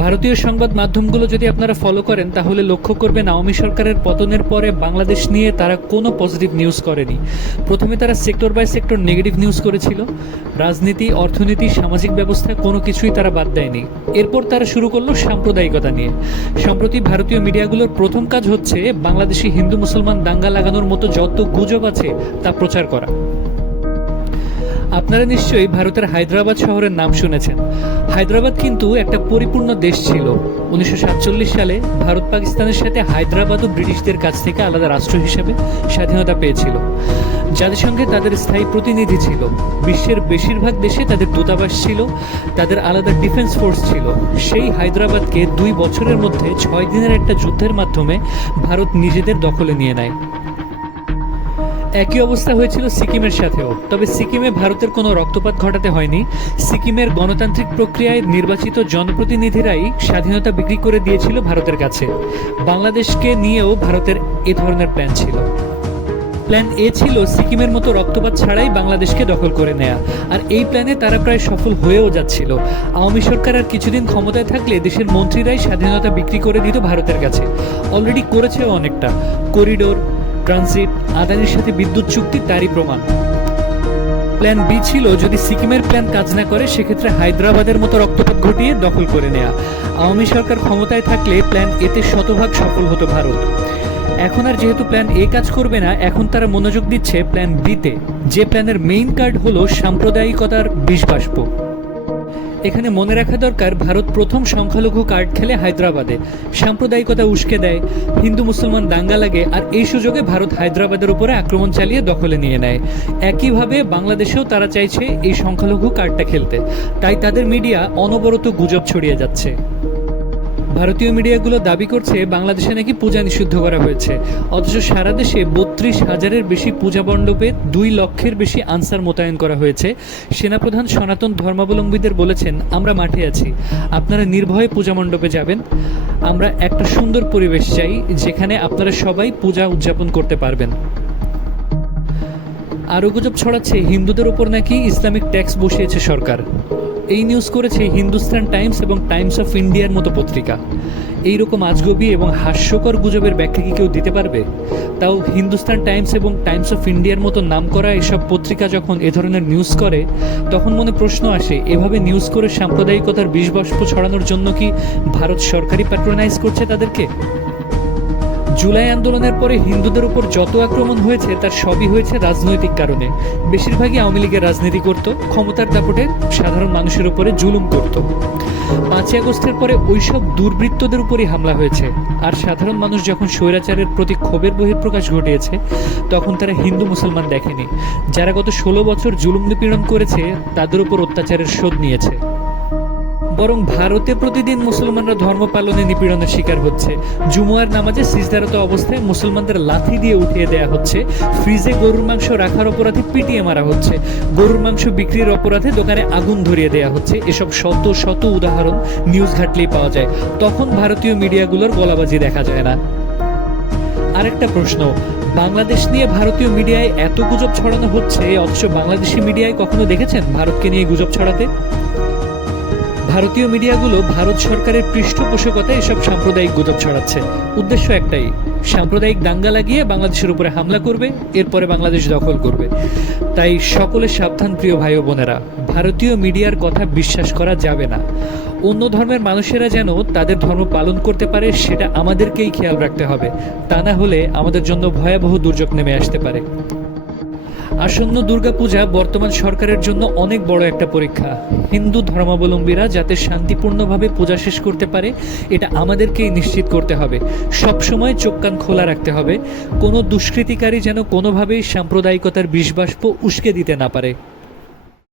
ভারতীয় সংবাদ মাধ্যমগুলো যদি আপনারা ফলো করেন তাহলে লক্ষ্য করবেন আওয়ামী সরকারের পতনের পরে বাংলাদেশ নিয়ে তারা কোনো পজিটিভ নিউজ করেনি। প্রথমে তারা sector by sector negative news করেছিল। রাজনীতি, অর্থনীতি, সামাজিক ব্যবস্থা কোনো কিছুই তারা বাদ দেয়নি। এরপর তারা শুরু করলো সাম্প্রদায়িকতা নিয়ে। সম্প্রতি ভারতীয় মিডিয়াগুলোর প্রথম কাজ হচ্ছে বাংলাদেশি হিন্দু মুসলমান দাঙ্গা লাগানোর মতো যত গুজব আছে তা প্রচার করা। আপনারা নিশ্চয়ই ভারতের হায়দ্রাবাদ শহরের নাম শুনেছেন। হায়দ্রাবাদ কিন্তু একটা পরিপূর্ণ দেশ ছিল। 1947 সালে ভারত পাকিস্তানের সাথে হায়দ্রাবাদও ব্রিটিশদের কাছ থেকে আলাদা রাষ্ট্র হিসেবে স্বাধীনতা পেয়েছিল। জাতিসংঘে তাদের স্থায়ী প্রতিনিধি ছিল। বিশ্বের বেশিরভাগ দেশে তাদের দূতাবাস ছিল, তাদের আলাদা ডিফেন্স ফোর্স ছিল। সেই হায়দ্রাবাদকে 2 বছরের মধ্যে 6 দিনের একটা যুদ্ধের মাধ্যমে ভারত নিজেদের দখলে নিয়ে নেয়। একই অবস্থা হয়েছিল সিকিমের সাথেও, তবে সিকিমে ভারতের কোনো রক্তপাত ঘটাতে হয়নি। সিকিমের গণতান্ত্রিক প্রক্রিয়ায় নির্বাচিত জনপ্রতিনিধিরাই স্বাধীনতা বিক্রি করে দিয়েছিল ভারতের কাছে। বাংলাদেশকে নিয়েও ভারতের এ ধরনের প্ল্যান ছিল। প্ল্যান এ ছিল সিকিমের মতো রক্তপাত ছাড়াই বাংলাদেশকে দখল করে নেয়া, আর এই প্ল্যানে তারা প্রায় সফল হয়েও যাচ্ছিল। আওয়ামী সরকার আর কিছুদিন ক্ষমতায় থাকলে দেশের মন্ত্রীরাই স্বাধীনতা বিক্রি করে দিত ভারতের কাছে। অলরেডি করেছেও অনেকটা। করিডোর, ট্রানজিট, আদানির সাথে বিদ্যুৎ চুক্তি তারই প্রমাণ। প্ল্যান বি ছিল যদি সিকিমের প্ল্যান কাজ না করে সেক্ষেত্রে হায়দ্রাবাদের মতো রক্তপাত ঘটিয়ে দখল করে নেয়া। আওয়ামী সরকার ক্ষমতায় থাকলে প্ল্যান এতে শতভাগ সফল হতো ভারত। এখন আর যেহেতু প্ল্যান এ কাজ করবে না, এখন তারা মনোযোগ দিচ্ছে প্ল্যান বিতে, যে প্ল্যানের মেইন কার্ড হলো সাম্প্রদায়িকতার বিষবাষ্প। এখানে মনে রাখা দরকার, ভারত প্রথম সংখ্যালঘু কার্ড খেলে হায়দ্রাবাদে। সাম্প্রদায়িকতা উস্কে দেয়, হিন্দু মুসলমান দাঙ্গা লাগে, আর এই সুযোগে ভারত হায়দ্রাবাদের উপরে আক্রমণ চালিয়ে দখলে নিয়ে নেয়। একইভাবে বাংলাদেশেও তারা চাইছে এই সংখ্যালঘু কার্ডটা খেলতে, তাই তাদের মিডিয়া অনবরত গুজব ছড়িয়ে যাচ্ছে। ভারতীয় মিডিয়াগুলো দাবি করছে বাংলাদেশে নাকি পূজা নিষিদ্ধ করা হয়েছে, অথচ সারা দেশে 32,000-এর বেশি পূজা মণ্ডপে 2 লক্ষের বেশি আনসার মোতায়েন করা হয়েছে। সেনাপ্রধান সনাতন ধর্মাবলম্বীদের বলেছেন, আমরা মাঠে আছি, আপনারা নির্ভয়ে পূজা মণ্ডপে যাবেন। আমরা একটা সুন্দর পরিবেশ চাই যেখানে আপনারা সবাই পূজা উদযাপন করতে পারবেন। আরও গুজব ছড়াচ্ছে হিন্দুদের ওপর নাকি ইসলামিক ট্যাক্স বসিয়েছে সরকার। এই নিউজ করেছে হিন্দুস্তান টাইমস এবং টাইমস অফ ইন্ডিয়ার মতো পত্রিকা। এইরকম আজগবি এবং হাস্যকর গুজবের ব্যাখ্যা কি কেউ দিতে পারবে? তাও হিন্দুস্তান টাইমস এবং টাইমস অফ ইন্ডিয়ার মতো নামকরা এসব পত্রিকা যখন এ ধরনের নিউজ করে, তখন মনে প্রশ্ন আসে, এভাবে নিউজ করে সাম্প্রদায়িকতার বিষবাষ্প ছড়ানোর জন্য কি ভারত সরকারি প্যাট্রোনাইজ করছে তাদেরকে? জুলাই আন্দোলনের পরে হিন্দুদের উপর যত আক্রমণ হয়েছে তার সবই হয়েছে রাজনৈতিক কারণে। বেশিরভাগই আওয়ামী লীগের রাজনীতি করত, ক্ষমতার দাপটে সাধারণ মানুষের উপরে জুলুম করত। 5ই আগস্টের পরে ওইসব দুর্বৃত্তদের উপরই হামলা হয়েছে। আর সাধারণ মানুষ যখন স্বৈরাচারের প্রতি ক্ষোভের বহিঃপ্রকাশ ঘটিয়েছে, তখন তারা হিন্দু মুসলমান দেখেনি। যারা গত 16 বছর জুলুম নিপীড়ন করেছে তাদের উপর অত্যাচারের শোধ নিয়েছে। বরং ভারতে প্রতিদিন মুসলমানরা ধর্ম পালনে নিপীড়নের শিকার হচ্ছে। জুমুয়ার নামাজে সিজদারত অবস্থায় মুসলমানদের লাথি দিয়ে উঠিয়ে দেয়া হচ্ছে। ফ্রিজে গরুর মাংস রাখার অপরাধে পিটিয়ে মারা হচ্ছে। গরুর মাংস বিক্রির অপরাধে দোকানে আগুন ধরিয়ে দেয়া হচ্ছে। এসব শত শত উদাহরণ নিউজ ঘাটলেই পাওয়া যায়। তখন ভারতীয় মিডিয়াগুলোর গলাবাজি দেখা যায় না। আরেকটা প্রশ্ন, বাংলাদেশ নিয়ে ভারতীয় মিডিয়ায় এত গুজব ছড়ানো হচ্ছে, অথচ বাংলাদেশি মিডিয়ায় কখনো দেখেছেন ভারতকে নিয়ে গুজব ছড়াতে? ভারতীয় মিডিয়াগুলো ভারত সরকারের পৃষ্ঠপোষকতায় এসব সাম্প্রদায়িক গুজব ছড়াচ্ছে। উদ্দেশ্য একটাই, সাম্প্রদায়িক দাঙ্গা লাগিয়ে বাংলাদেশের উপরে হামলা করবে, এরপরে বাংলাদেশ দখল করবে। তাই সকলে সাবধান প্রিয় ভাই ও বোনেরা, ভারতীয় মিডিয়ার কথা বিশ্বাস করা যাবে না। অন্য ধর্মের মানুষেরা যেন তাদের ধর্ম পালন করতে পারে সেটা আমাদেরকেই খেয়াল রাখতে হবে, তা না হলে আমাদের জন্য ভয়াবহ দুর্যোগ নেমে আসতে পারে। আসন্ন দুর্গাপূজা বর্তমান সরকারের জন্য অনেক বড় একটা পরীক্ষা। হিন্দু ধর্মাবলম্বীরা যাতে শান্তিপূর্ণভাবে পূজা শেষ করতে পারে, এটা আমাদেরকেই নিশ্চিত করতে হবে। সবসময় চোখ কান খোলা রাখতে হবে, কোনো দুষ্কৃতিকারী যেন কোনোভাবেই সাম্প্রদায়িকতার বিষবাষ্প উস্কে দিতে না পারে।